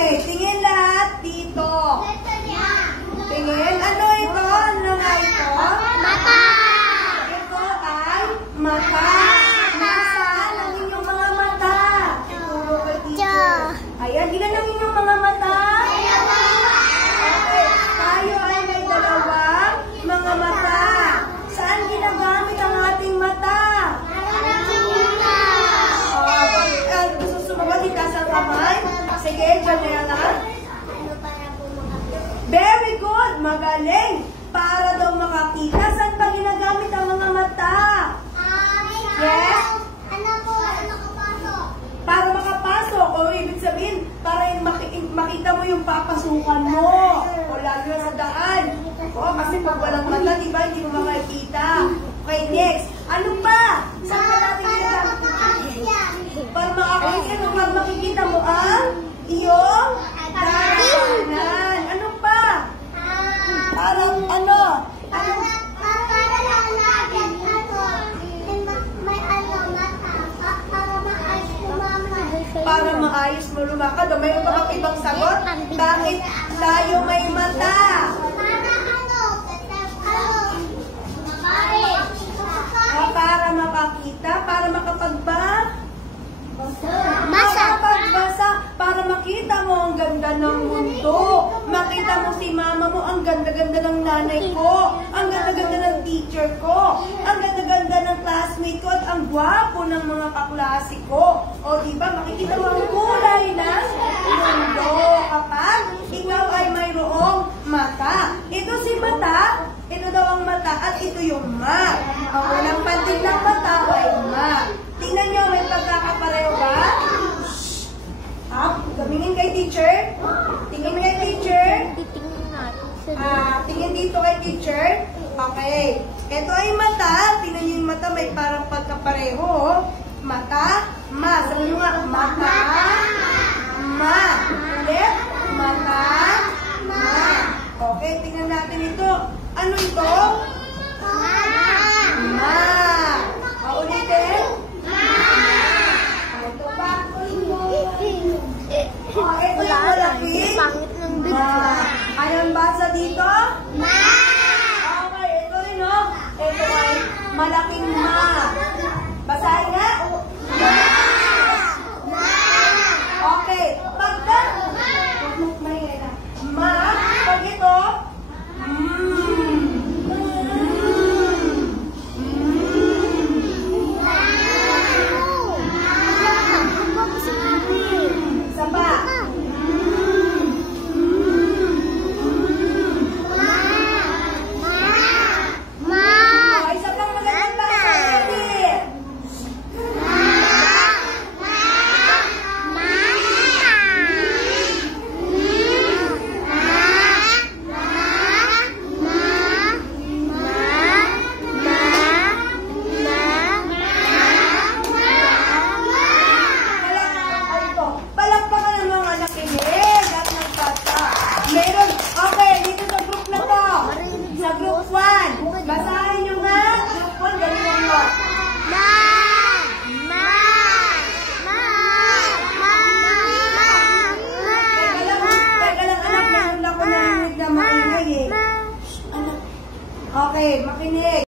Okay, tingin lahat dito. Tingin. Ano ito? Ano nga ito? Mata! Ito ay mata. Nasaan ang inyong mga mata? Ituro kay teacher. Ayan, ilan ang inyong mga mata? Okay, tayo ay may dalawang mga mata. Saan ginagamit ang ating mata? Gusto sumagot, itaas ang kamay. Sige, dyan na yan ha. Very good! Magaling! Para daw makakita, saan pa ginagamit ang mga mata? Yes? Para makapasok. O ibig sabihin, para makita mo yung papasukan mo. O lalo na sa daan. O kasi pag walang mata, di ba, hindi mo makikita. Okay, next. Ano pa? Saan pa natin ginagamit? Para makakita mo, para makikita mo ang iyong daanan. Ano pa? Parang ano? Para maayos mo lumakad. O mayroon ka bang ibang sagot? Bakit tayo may mata? Para makakita, para makapagbasa, para makita mo ang ganda ng mundo. Makita mo si mama mo, ang ganda-ganda ng nanay ko, ang ganda-ganda ng teacher ko, ang ganda-ganda ng classmate ko, at ang gwapo ng mga kaklase ko. O diba, makikita mo ang kulay ng mundo kapag ikaw ay mayroong mata. Ito si mata, ito daw ang mata, at ito yung ma. Ang walang pantin ng mata ay ma. Tingnan nyo, may pagkakapareho ba? Tumingin kay teacher. Tingin kay teacher. Tingin dito kay teacher. Okay. Ito ay mata. Tingnan nyo yung mata, may parang pagkapareho. Mata, ma. Sabi nyo nga, mata, ma. Ulit, mata, ma. Okay, tingnan natin ito. Ano ito? Ma. Ulitin. Ito pa. Ito yung malaki. Anong basa dito? Ma. Okay, ito rin o. Ito ay malaking ma. Basahin nga. Ma. Okay. Pagka ma, pag ito, meron. Okay, dito sa group na to. Sa group 1. Basahin nyo nga. Group 1, ganyan mo. Ma. Ma. Ma. Ma. Teka lang, anak. Meron ako narinig na makinig eh. Okay, makinig.